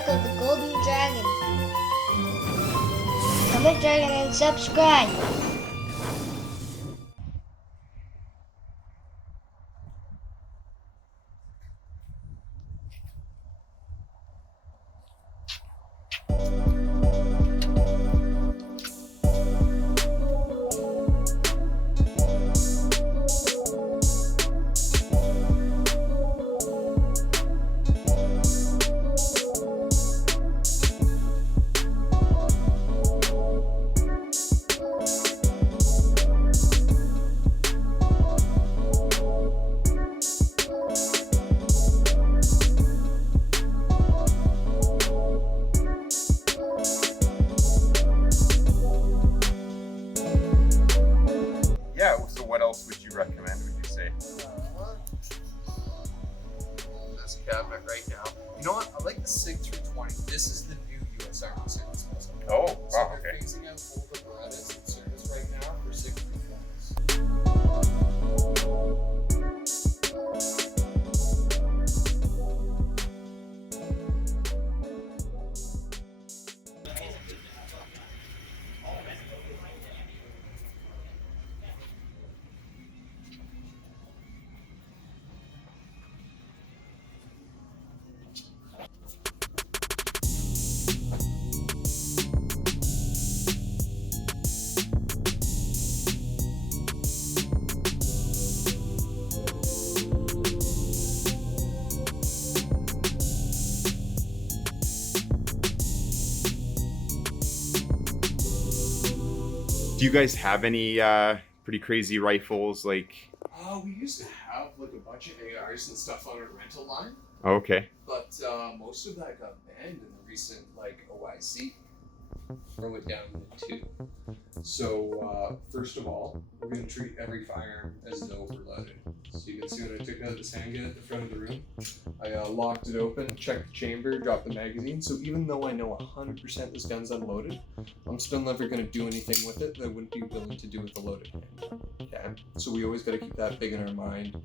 Check out the Golden Dragon. Comment, Dragon, and subscribe. Yeah, so what else would you recommend, would you say? This cabinet right now. You know what? I like the SIG 320. This is the new US Army service pistol. Oh, So wow, they're okay. phasing out all the Berettas in service right now for SIG 320s. Do you guys have any pretty crazy rifles? Like, We used to have like a bunch of ARs and stuff on our rental line, oh, okay. but most of that got banned in the recent like OIC. Throw it down to 2. So first of all, we're going to treat every firearm as though we're loaded. So you can see when I took out this handgun at the front of the room, I locked it open, checked the chamber, dropped the magazine. So even though I know 100% this gun's unloaded, I'm still never going to do anything with it that I wouldn't be willing to do with a loaded handgun. Okay? So we always got to keep that big in our mind.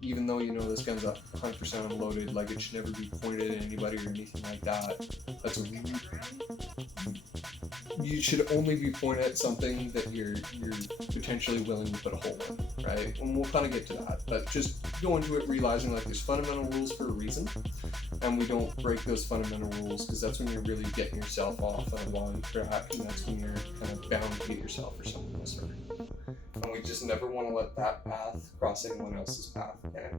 Even though you know this gun's 100% unloaded, like it should never be pointed at anybody or anything like that. You should only be pointed at something that you're potentially willing to put a hole in, right? And we'll kind of get to that, but just go into it realizing like there's fundamental rules for a reason, and we don't break those fundamental rules because that's when you're really getting yourself off on a long track, and that's when you're kind of bound to hate yourself or something of the sort. And we just never want to let that path cross anyone else's path, okay?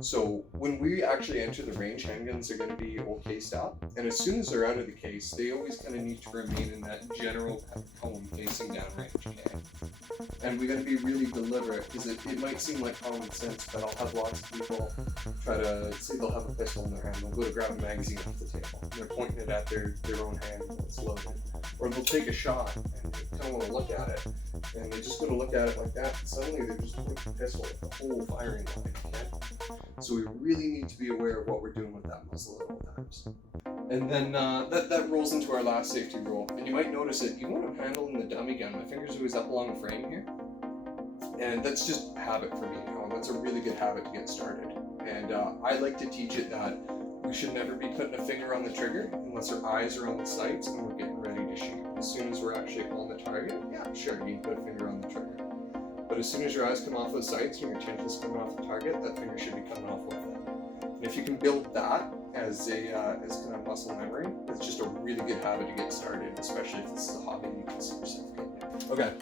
So when we actually enter the range, handguns are going to be all cased up, and as soon as they're out of the case, they always kind of need to remain in that general cone facing down range, okay? And we got to be really deliberate because it might seem like common sense, but I'll have lots of people try to say they'll have a pistol in their hand, they'll go to grab a magazine off the table, and they're pointing it at their own hand when it's loaded. Or they'll take a shot and they kind of want to look at it, and they just go to look at it like that, and suddenly they're just pointing the pistol at the whole firing line, okay? So we really need to be aware of what we're doing with that muzzle at all times. And then that rolls into our last safety rule. And you might notice it, even when I'm handling the dummy gun, my finger's always up along the frame here. And that's just habit for me now, and that's a really good habit to get started. And I like to teach it that we should never be putting a finger on the trigger unless our eyes are on the sights and we're getting ready to shoot. As soon as we're actually on the target, yeah, sure, you can put a finger on the trigger. But as soon as your eyes come off those sights and your attention's coming off the target, that finger should be coming off with it. And if you can build that as kind of muscle memory, it's just a really good habit to get started, especially if this is a hobby you can see yourself getting into. Okay.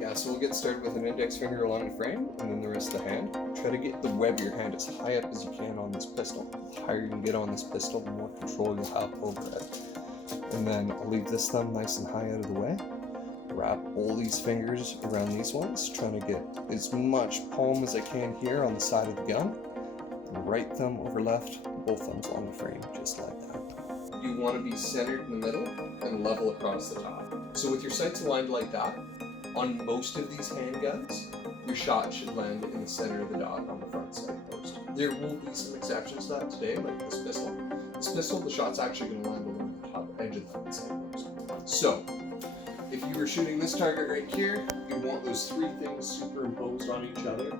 Yeah, so we'll get started with an index finger along the frame, and then the rest of the hand. Try to get the web of your hand as high up as you can on this pistol. The higher you can get on this pistol, the more control you'll have over it. And then I'll leave this thumb nice and high out of the way. Wrap all these fingers around these ones, trying to get as much palm as I can here on the side of the gun. And right thumb over left, both thumbs on the frame, just like that. You want to be centered in the middle and level across the top. So with your sights aligned like that, on most of these handguns, your shot should land in the center of the dot on the front sight post. There will be some exceptions to that today, like this pistol. This pistol, the shot's actually going to land along the top edge of the front sight post. So, if you were shooting this target right here, you want those three things superimposed on each other,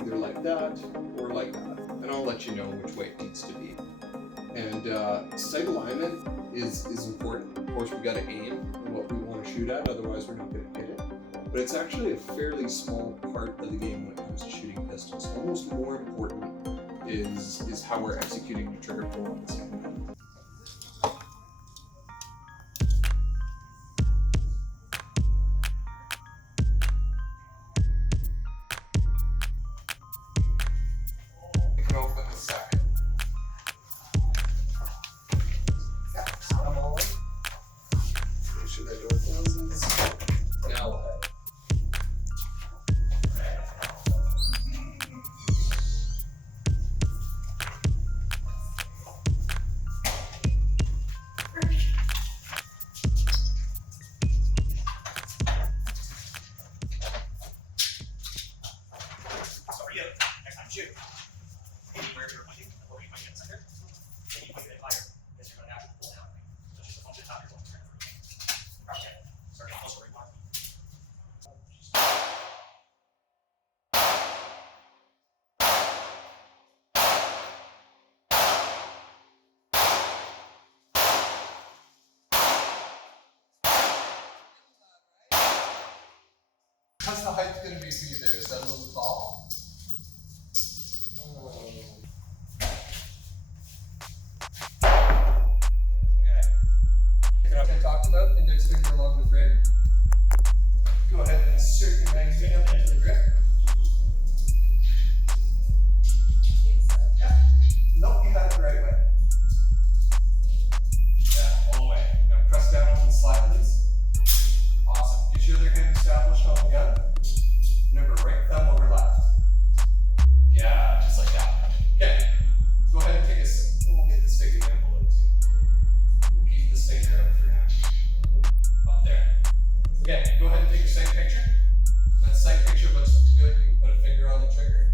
either like that or like that. And I'll let you know which way it needs to be. And sight alignment is important. Of course, we got to aim on what we want to shoot at, otherwise we're not going to hit it. But it's actually a fairly small part of the game when it comes to shooting pistols. Almost more important is how we're executing the trigger pull on this gun. We can open in a second. Yeah, I'm all in. Make sure that door closes. Now we'll head. How's the height going to be for you there? Is that a little tall? Okay. Like I talked about, index finger along the frame. Go ahead and insert your magazine up into the grip. Yeah. Nope, you had it the right way. Yeah, all the way. Now press down on the slide, please. Awesome. Get your other hand established on the gun. Remember, right thumb over left. Yeah, just like that. Okay. Go ahead and take a sip. We'll get this finger down below too. We'll keep this finger out for now. Up there. Okay, go ahead and take a sight picture. When that sight picture looks good, you can put a finger on the trigger.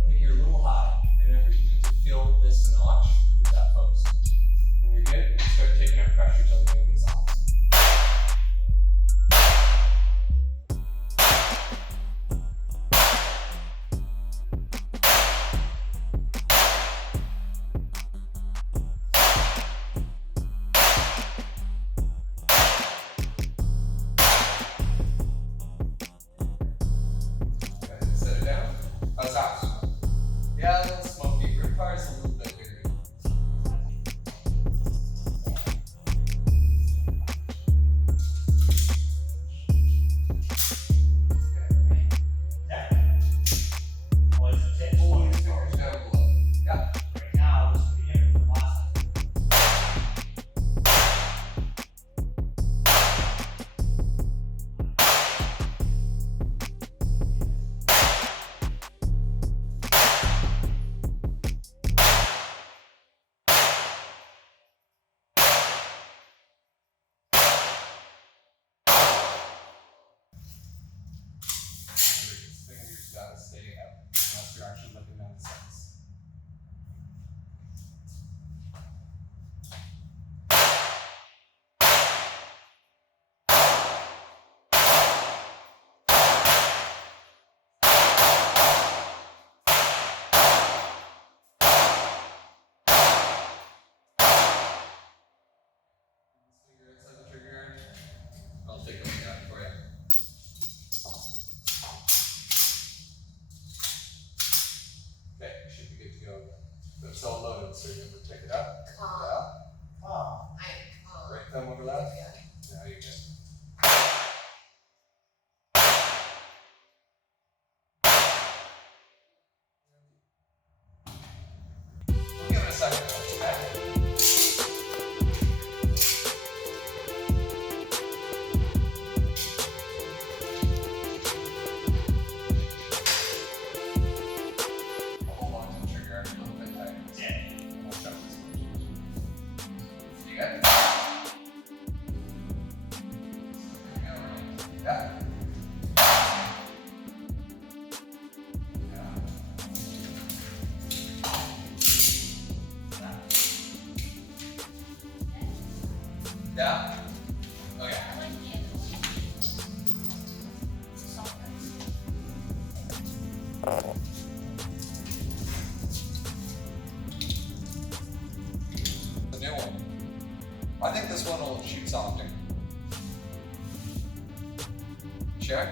I think you're a little high. Remember, you need to feel this notch with that post. When you're good, you start taking out pressure till the gun goes off. Set it down. How's that? Yeah, a little smoky. Requires a little bit bigger. Pull your fingers down below. Yeah. Fingers gotta stay out unless you're actually looking at the sights. Finger inside the trigger. I'll take a look at it for you. Okay, you should be good to go. But it's all loaded, so you're going to pick it up. Right thumb over left. Now you're good. We'll give it a second. Okay? Hold on to the trigger a little bit tighter. Yeah. And we'll shut this one. You got it? Yeah. Yeah. Okay. I think this one will shoot softer. Check.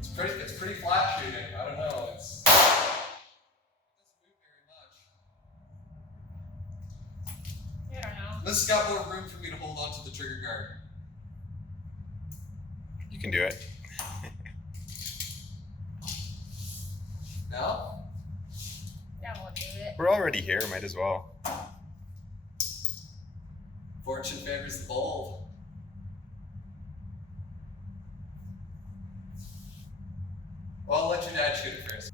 It's pretty flat shooting. I don't know. It doesn't move very much. I don't know. This has got more room for me to hold on to the trigger guard. You can do it. Now? That won't do it. We're already here, might as well. Fortune favors the bold. Well, I'll let your dad shoot it first.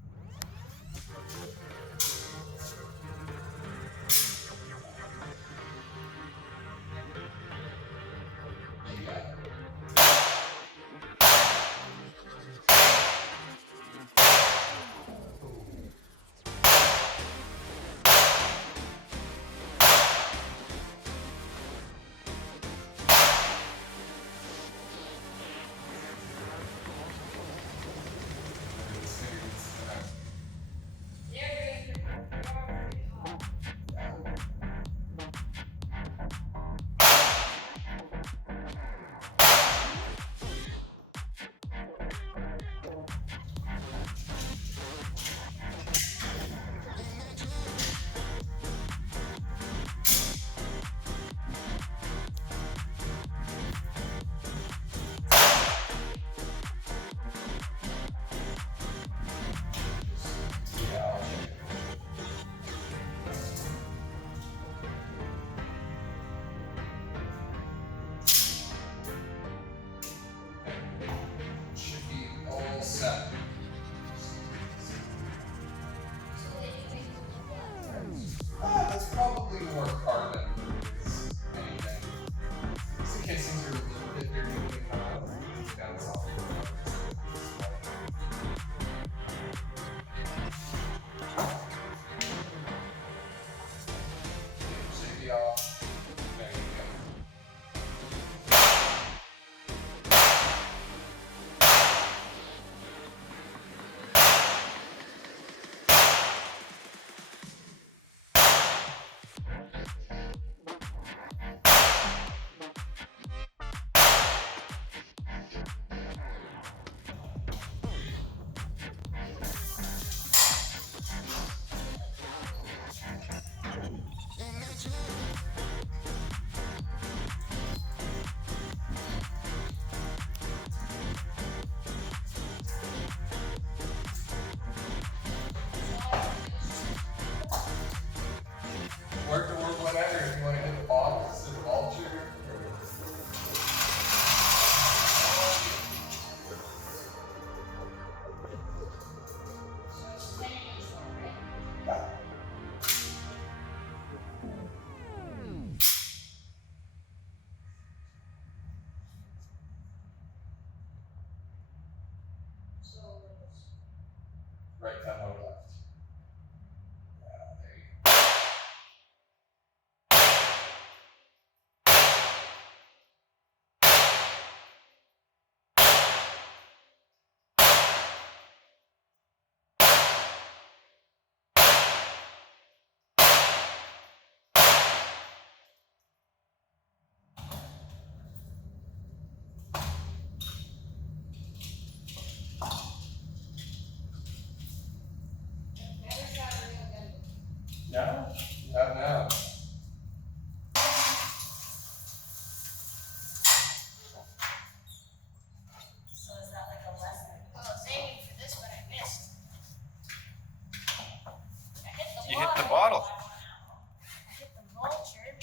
Should be all set. That's probably more carbon than anything. Just in case things are a little bit dirty when they come out. That's all. Should be off. There you go. Work to work whatever. If you want to hit the box, the ball trigger. Right thumb over left. Yeah, there you go. No? Not now. So is that like a lesson? Well, I was aiming for this, but I missed. I hit the You hit the bottle. I hit the vulture.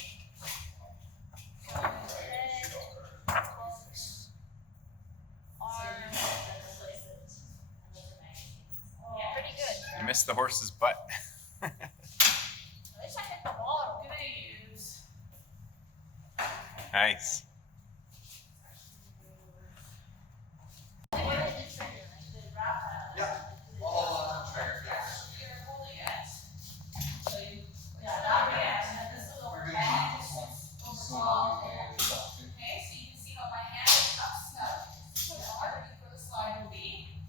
Yeah, pretty good. You missed the horse's butt. At least I hit the bottle. Good I use. Nice. Yeah. I'll hold on to the trigger. You're holding it. So you, that way, and then this is over We're back, gonna this keep one's this over one top. and soft. Okay, so you can see how my hand is up snug. So ready for the slide will be.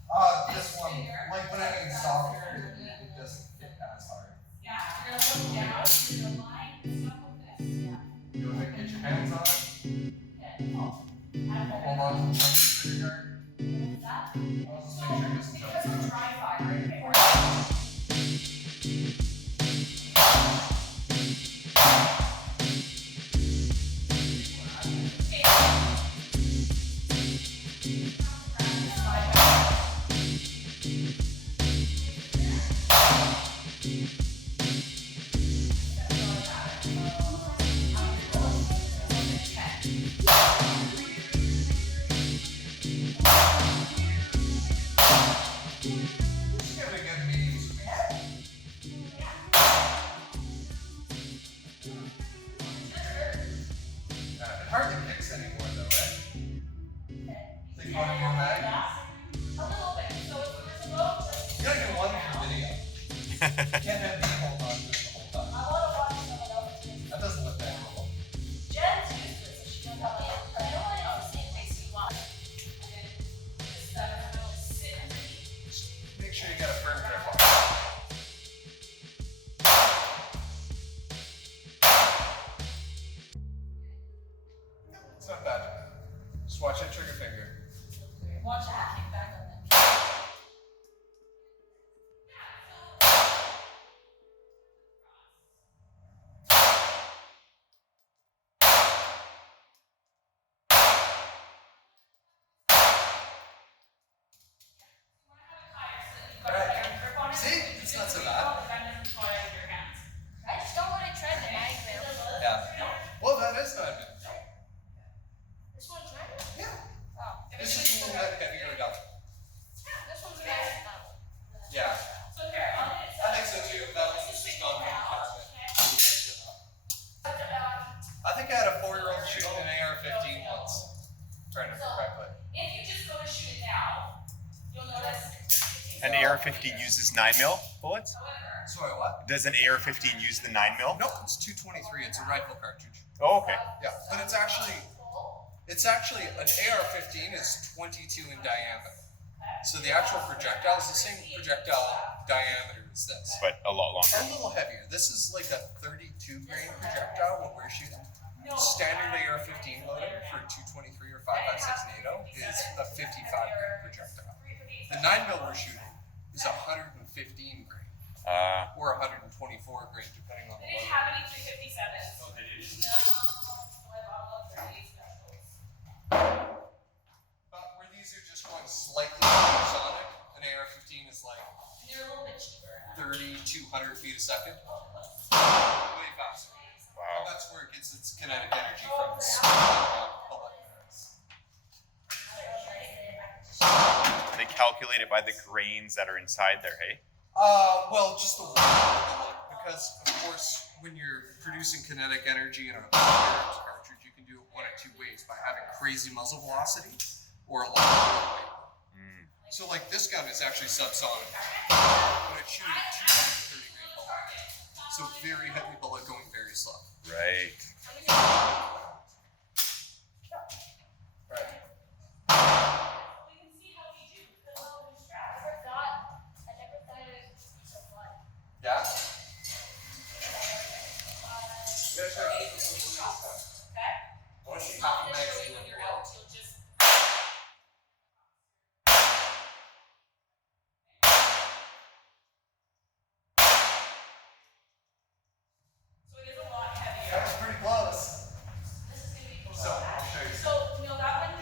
This one, like when I get softer, it doesn't fit as hard. Yeah, you're gonna look down, you're gonna line this up with this. Yeah. You're can't have me hold on to it the whole time. I want to watch someone else do it. That doesn't look that cool. Jen's used to it, so she knows how to do it. I know it is the same way you want. Make sure you got a firm grip on it. It's not bad. Just watch that trigger finger. Watch that kick back on them. Alright. See? It's not so bad. I just don't want to tread the mag rail. Yeah. Well, that is not bad. This one's right? Yeah. Oh. This is a little bit heavier double. This one's right. Yeah. So here, I'll get it. I think so too. That one's just gone I think I had a 4-year-old shooting an AR-15 once. Trying to remember correctly. If you just go to shoot it now, you'll notice. An AR-15 uses 9mm bullets? Sorry, what? Does an AR-15 use the 9mm? Nope, it's 223. It's a rifle cartridge. Oh, okay. Yeah, but it's actually an AR-15 is 22 in diameter. So the actual projectile is the same projectile diameter as this, But a lot and a longer. little heavier. This is like a 32 grain projectile when we're shooting. Standard AR-15 loading for 223 or 5.56 NATO is a 55 grain projectile. The 9mm we're shooting is 115 grain or 124 grain depending on the They didn't loading. have any 357s. Oh, they did. No, I bought 38 specials. But where these are just going slightly supersonic, an AR-15 is like And they're a little bit cheaper. 3,200 feet a second. Way faster. Wow. That's where it gets its kinetic energy from. The speed of bullet. They calculate it by the grains that are inside there, hey? Well, just the bullet, because of course, when you're producing kinetic energy in a cartridge, you can do it one of two ways: by having crazy muzzle velocity or a lot of bullet weight. So, like this gun is actually subsonic, but it's shooting 230 grain bullet. So very heavy bullet going very slow. Right. Right. We can see how we do. I never thought it would be so fun. Yeah. You gotta try to keep this one really tough. Okay? I want to see It's not how gonna nice show you you when look. you're out. You'll just. So it is a lot heavier. That was pretty close. This is gonna be cool. So I'll show you. So, that one.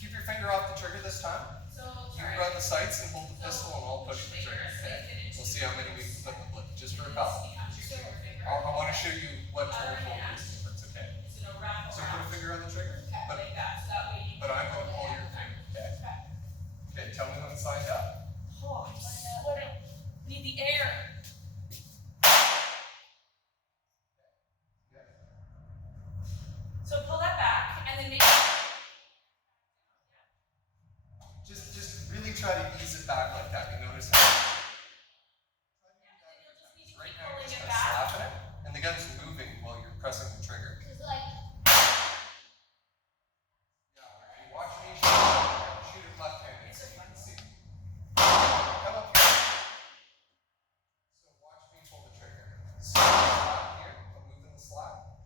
Keep your finger off the trigger this time. So, You run the sights and hold the pistol, and I'll push the trigger. Okay. We'll see how many we can put in the blade, just for a couple. I want to show you what turns will make this difference. Okay. So put a finger on the trigger, but I'm going to pull your finger. Okay. Okay. Tell me when it's lined up. Need the air. So pull that back and then maybe. Just really try to ease it back like that. You notice how right now you're just kind of slapping it, and the gun's moving while you're pressing the trigger. Yeah, ready? Watch me shoot it left-handed so you can see. Come up here. So watch me pull the trigger. So slap here, I'm moving the slap.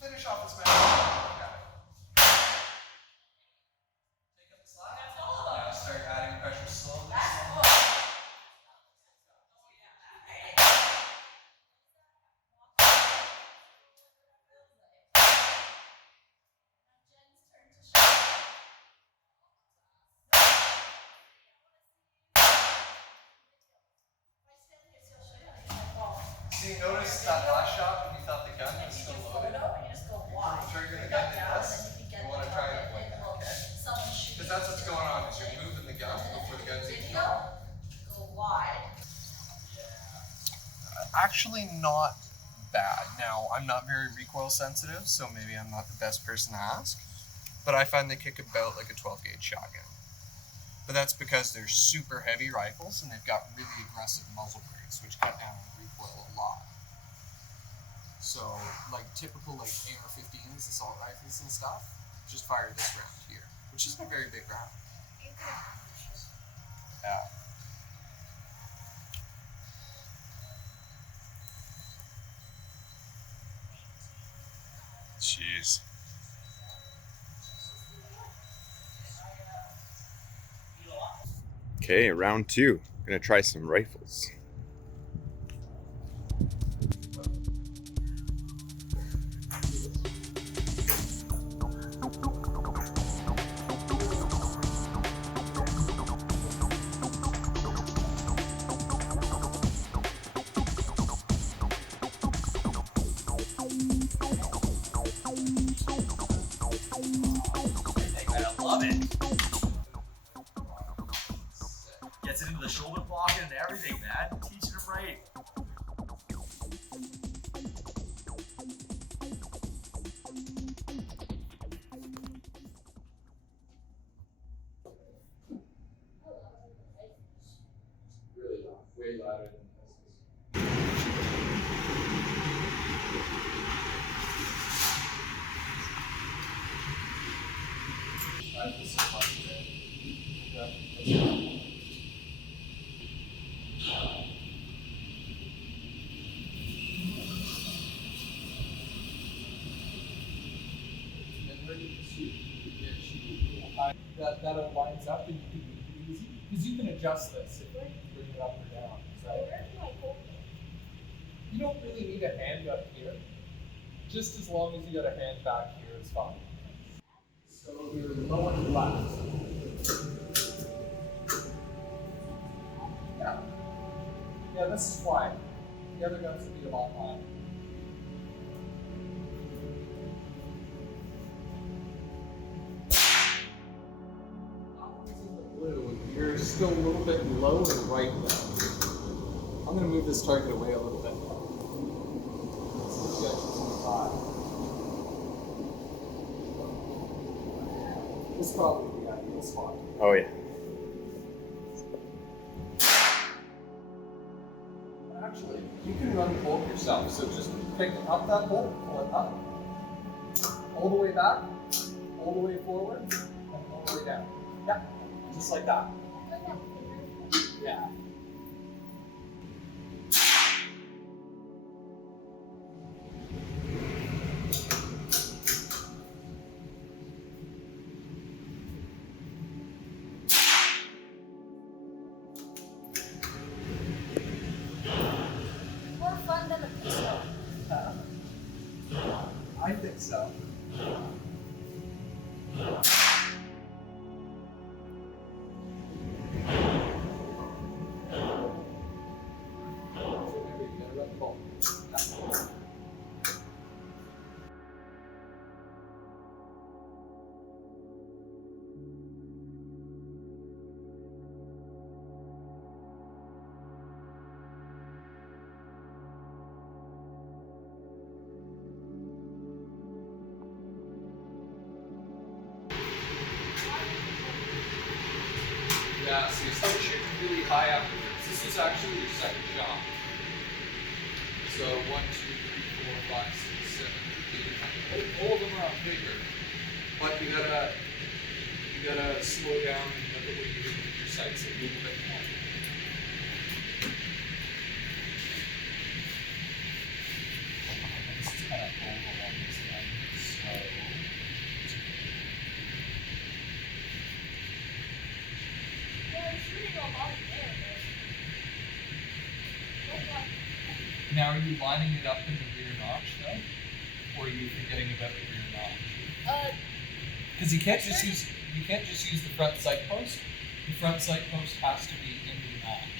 Finish off this match. Take up the slap. Now start adding pressure slowly. See, notice that last shot when you thought the gun was still loaded? Pull the trigger, the gun did this. You want to try it like that, okay? Because that's what's going on, is you're moving the gun before the gun's even gone. Go wide. actually not bad. Now, I'm not very recoil sensitive, so maybe I'm not the best person to ask, but I find they kick about like a 12 gauge shotgun. But that's because they're super heavy rifles and they've got really aggressive muzzle brakes, which cut down on recoil a lot. So, like typical like AR-15s, assault rifles and stuff, just fire this round here, which isn't a very big round. Yeah. Jeez. Okay, round two. Gonna try some rifles. I love it. Gets it into the shoulder pocket and everything, man. Teaching him right. Really loud, way louder than that lines up and you can make it easy because you can adjust this if you bring it up or down. So you don't really need a hand up here. Just as long as you got a hand back here is fine. So you're low and left. Yeah. Yeah, this is fine. The other guns would be a lot higher. Blue, you're still a little bit low and right now. I'm going to move this target away a little bit. Let's get to 25. This is probably the ideal spot. Oh yeah. Actually, you can run the bolt yourself, so just pick up that bolt, pull it up, all the way back, all the way forward, and all the way down. Yeah, just like that. Yeah. More fun than a pistol. I think so. Yeah, so you start shooting really high after this. This is actually your second shot. So 1, 2, 3, 4, 5, 6, 7, 8, 9. All of them are on paper. But you gotta slow down and look at what you're doing with your sights a little bit more. This is kind of oval on this one. So Yeah, I'm shooting a lot of air, but now, are you lining it up in the rear notch though, or are you forgetting about the rear notch? Because you can't just use the front sight post. The front sight post has to be in the notch.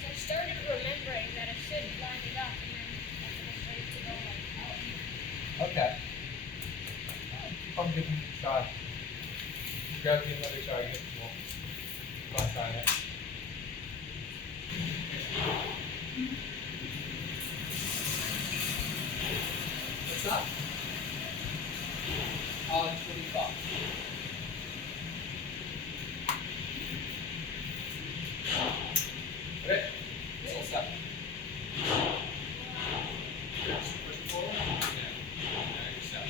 so I started remembering that I should line it up, and then that's when I started to go like, Okay. Keep on giving it a try. Grab me another target. We'll try it. What's that? 25. Okay, so step. Push forward. Yeah. Now you step.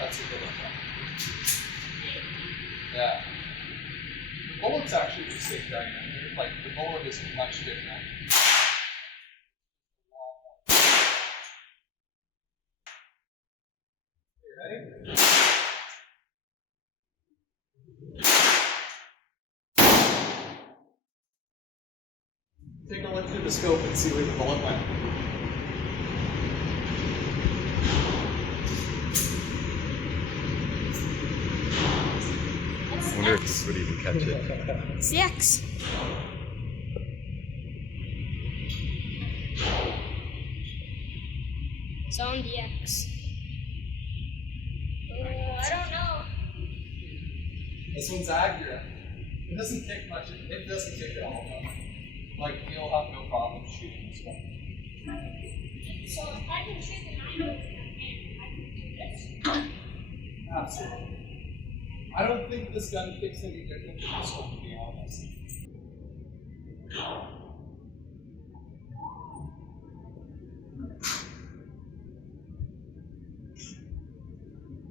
That's a good one. Yeah. The bullet's actually the same diameter. Like, the bullet is much different. Ready? Take a look through the scope and see where the bullet went. I wonder if this would even catch it. It's the X. Zone DX. I don't know. This one's accurate. It doesn't kick much. It doesn't kick at all, though. Like, you'll have no problem shooting this one. So if I can shoot the 9 with my hand, I can do this. Absolutely. I don't think this gun kicks any different than this one, to be honest.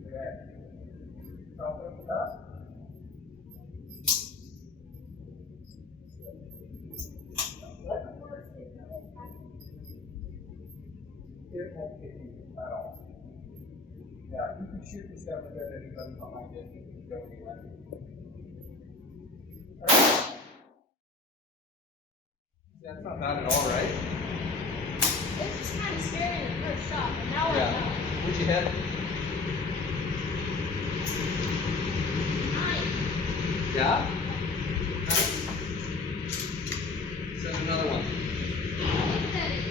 Okay. Confident with that? It won't hit you at all. Yeah, you can shoot this gun without anybody behind it. You can go anywhere. Yeah, it's not bad at all, right? It was kind of scary in the first shot, but now I know. What'd you hit? 9. Yeah? Nice. Send another one. Look at it.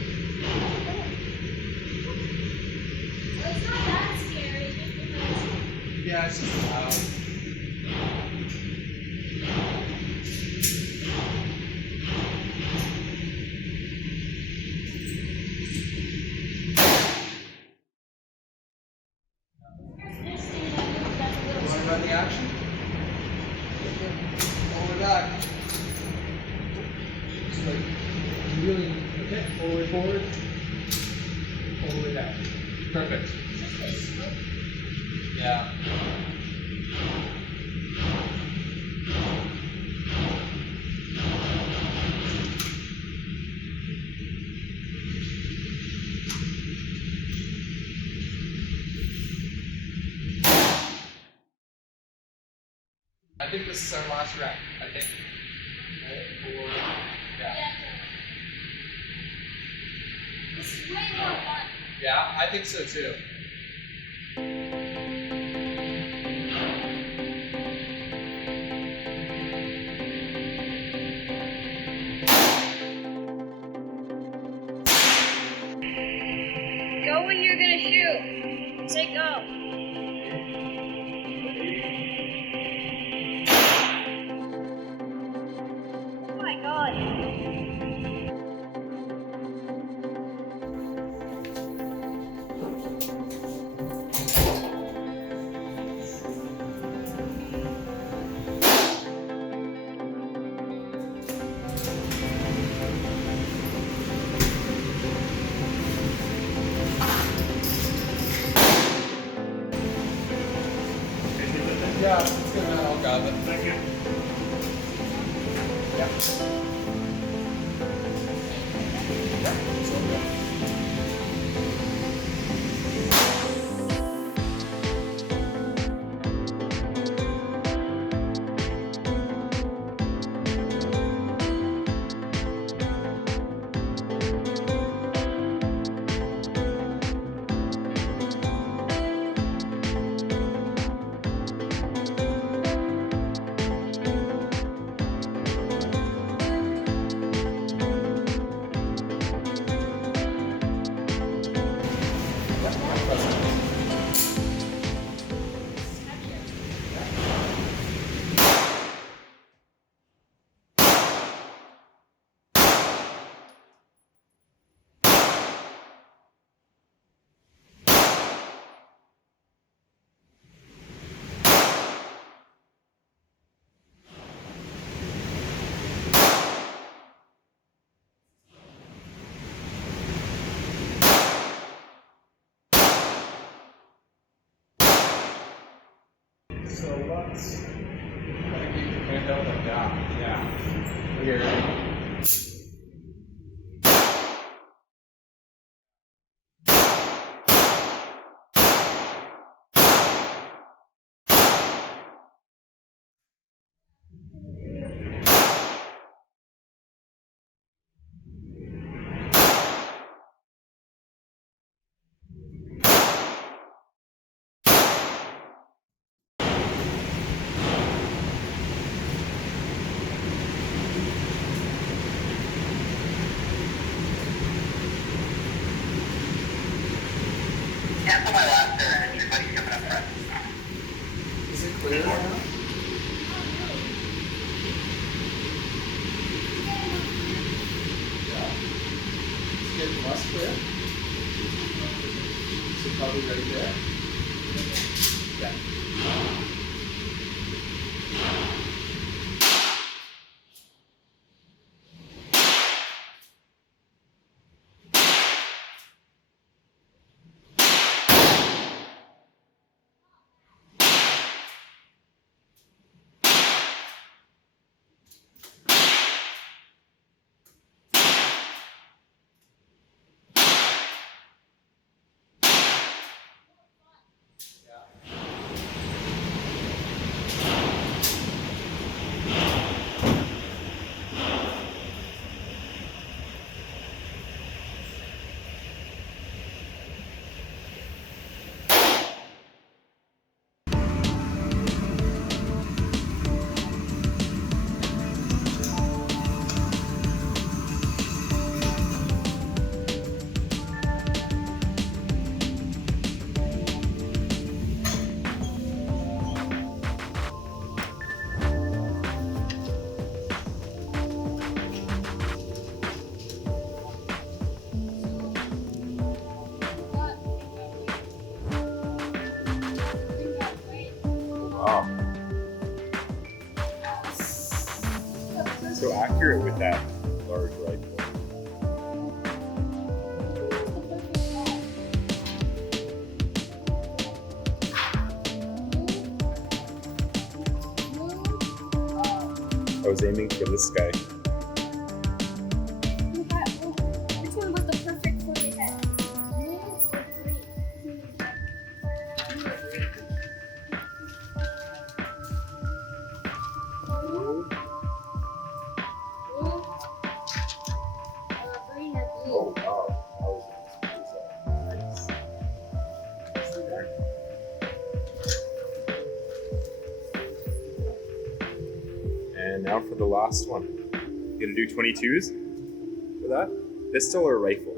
Well, it's not that scary, just because. Yeah, it's just loud. This thing that moves, that's a little You want to scary. run the action? Forward back. Just like, really, okay, all the way forward, all the way down. Perfect. It's just a slope. Yeah. I think this is our last round, I think. Right? Or, yeah. This is way more fun. Yeah, I think so too. Go when you're gonna shoot. Say go. Oh my god. Yeah, it's good, man. I'll grab it. Thank you. Yeah. Yeah, it's all good. So let's kind of keep your hand out like that. Yeah. Here. Cancel my last turn and everybody's coming up front. Is it clear now? Yeah. It's getting less clear. So probably right there. Yeah. Wow. So accurate with that large rifle. I was aiming for this guy. Which one was the perfect for the head? Blue or green? Blue. Blue. Green or blue? Oh wow. That was nice. Okay. And now for the last one. You gonna do 22s for that? Pistol or rifle?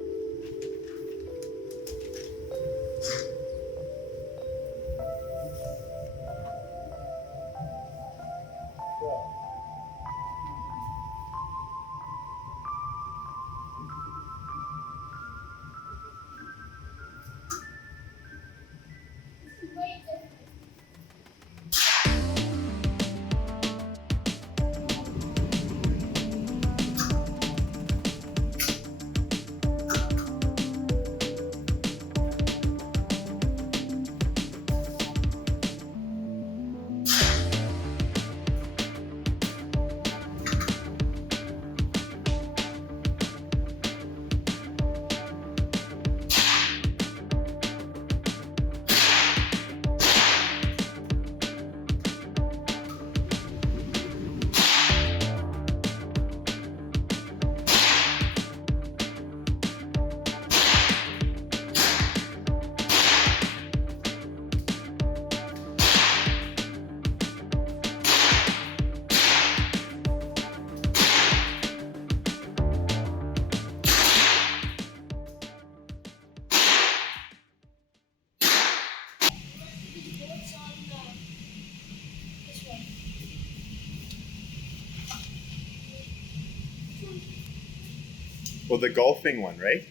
Well, the golfing one, right?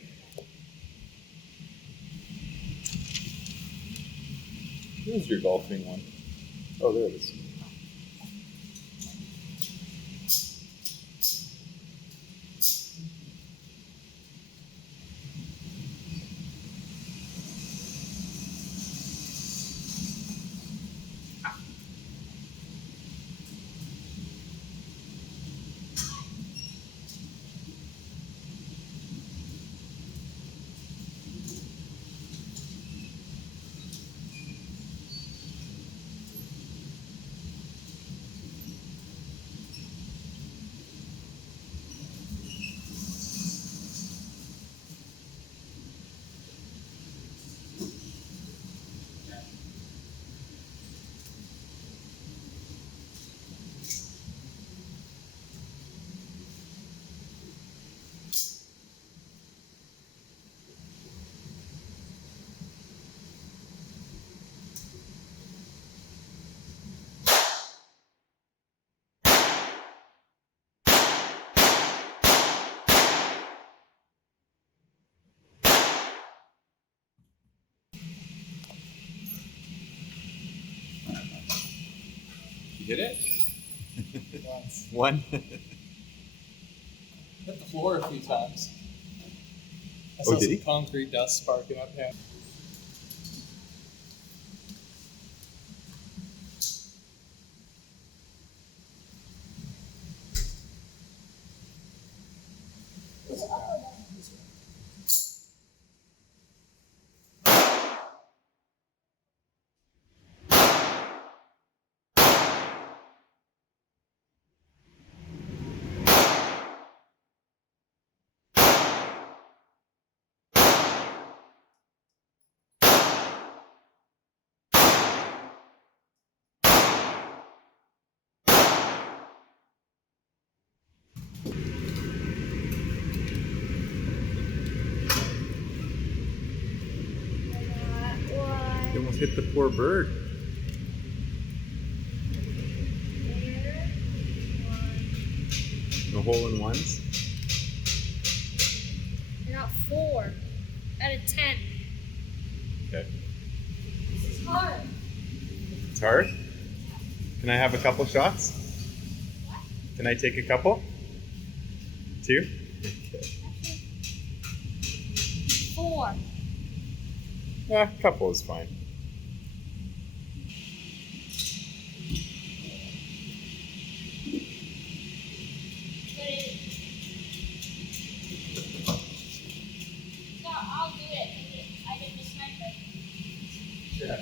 Where's your golfing one? Oh, there it is. You hit it? Once. One. Hit the floor a few times. I Oh, saw did some he? concrete dust sparking up here. You almost hit the poor bird. No hole in ones. I got 4 out of 10. Okay. This is hard. It's hard. Can I have a couple shots? Can I take a couple? 2? 4. Yeah, a couple is fine. No, I'll do it. I did the sniper. Sure.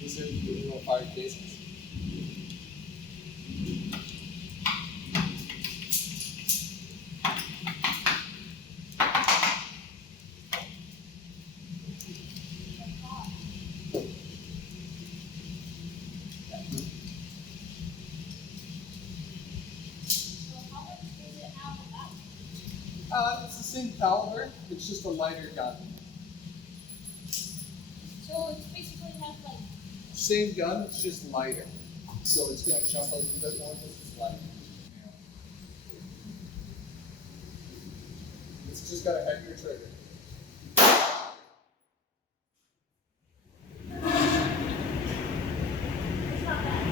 These are the little 5 cases. So how much does it have of that? It's the same caliber, it's just a lighter gun. So it's basically has like Same gun, it's just lighter. So it's gonna jump a little bit more because it's lighter. It's just got a heavier trigger. it's not bad.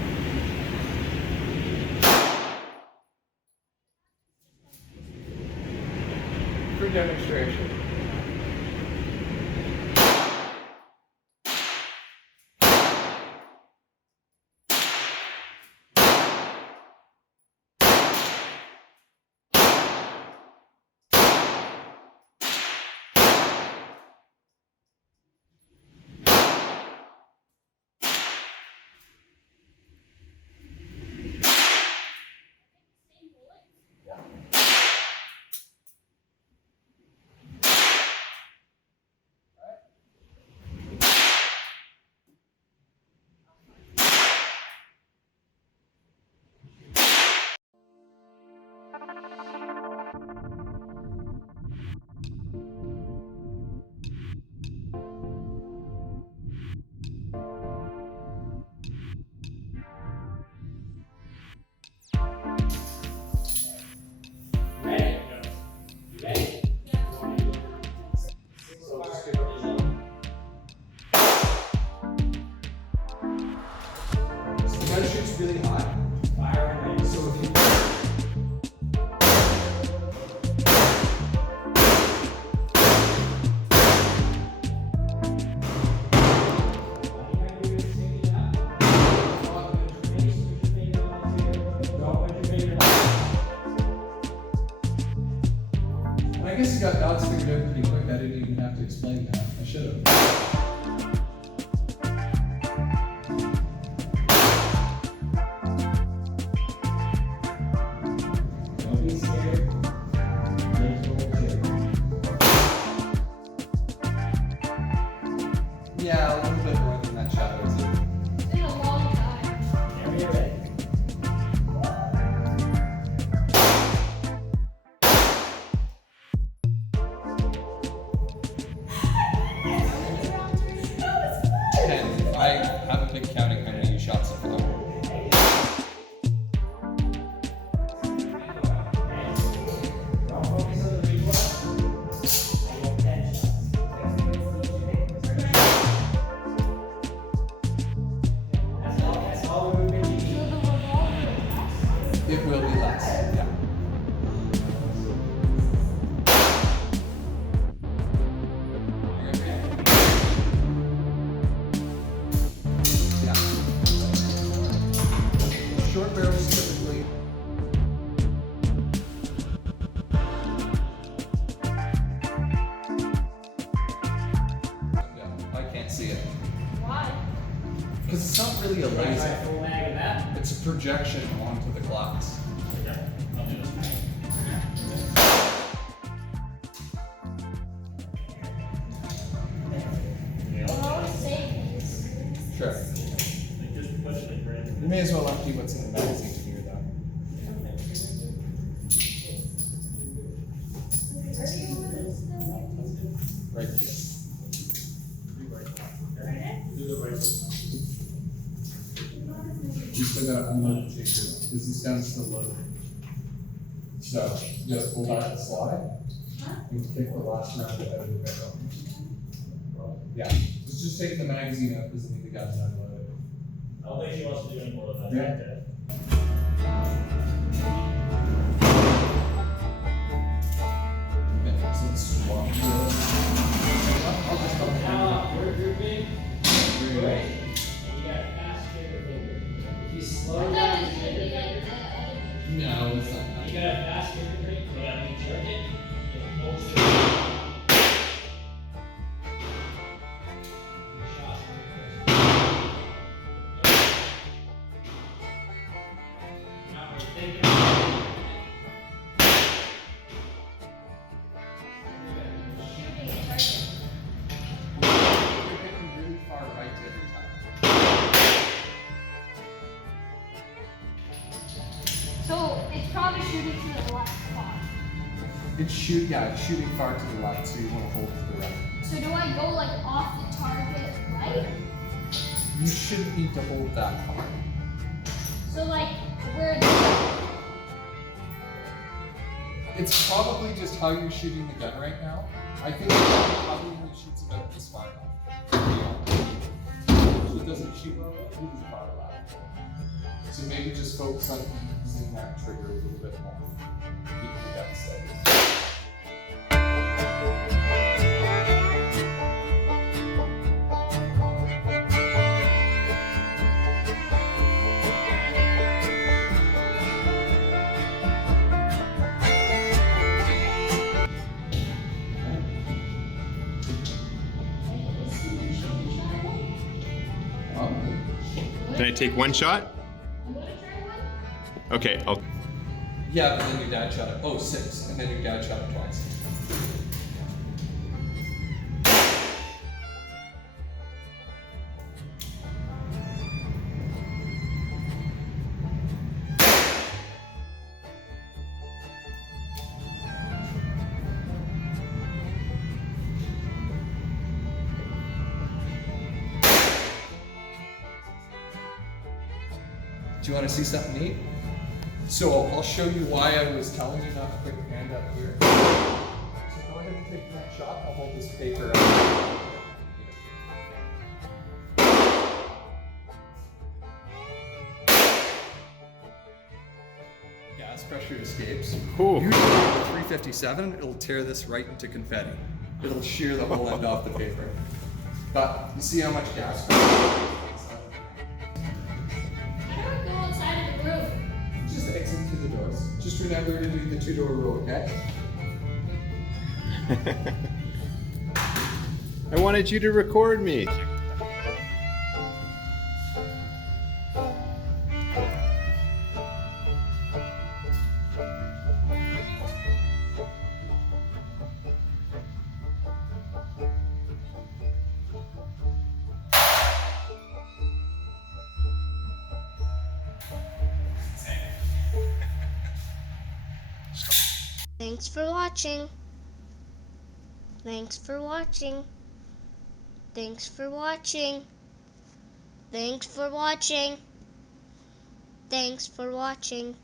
For demonstration. Same bullet. you got dots figured out pretty quick. I didn't even have to explain that. I should have. Don't be scared. Yeah, a little bit more than that shadow too. It's been a long time. Whenever you're ready. I haven't been counting how many shots I've done. Don't focus on the recoil. I get 10 shots. That's all we're going to So need. the revolver lasts. It will be less. Yeah. Yeah. Short barrels typically. Yeah, I can't see it. Why? Because it's not really a Try laser. full mag of that. It's a projection onto the glass. Okay, I'll do this. I'll always say this. Sure. You may as well empty what's in the magazine here, though. Where do you want this thing? Right here. You still gotta unload the shaker because this gun's still loaded. So you gotta pull back the slide and take the last round out of the barrel. Yeah, it's just taking the magazine out because I need the gun to unload it. I don't think she wants to do any more of that. Yeah. Okay, so let's swap this. I'll just help you. Now, we're grouping. Very Great. well. And you got a fast trigger finger. If you I slow thought down it the was gonna be trigger like finger, the No, it's not. you got a fast trigger finger, so that means jerk it. It pulls the shot. Now we're thinking. shooting a target. You're hitting really far right every time. So it's probably shooting to the left spot. It's shooting far to the left, so you want to hold to the right. So do I go like off the target right? You shouldn't need to hold that far. So like where the It's probably just how you're shooting the gun right now. I think it probably only shoots about this far now. So it doesn't shoot really far left. So maybe just focus on using that trigger a little bit more. Keep the gun steady. Can I take one shot? I'm gonna try one. Okay, I'll. Yeah, but then your dad shot it. Oh, 6. And then your dad shot it twice. Do you want to see something neat? So I'll show you why I was telling you not to put your hand up here. So go ahead and take the next shot. I'll hold this paper up. Gas pressure escapes. Ooh. Usually with 357, it'll tear this right into confetti. It'll shear the whole end off the paper. But you see how much gas pressure? How do I go outside of the room? Just exit through the doors. Just remember to do the 2-door rule, okay? I wanted you to record me. Thanks for watching. Thanks for watching. Thanks for watching. Thanks for watching. Thanks for watching.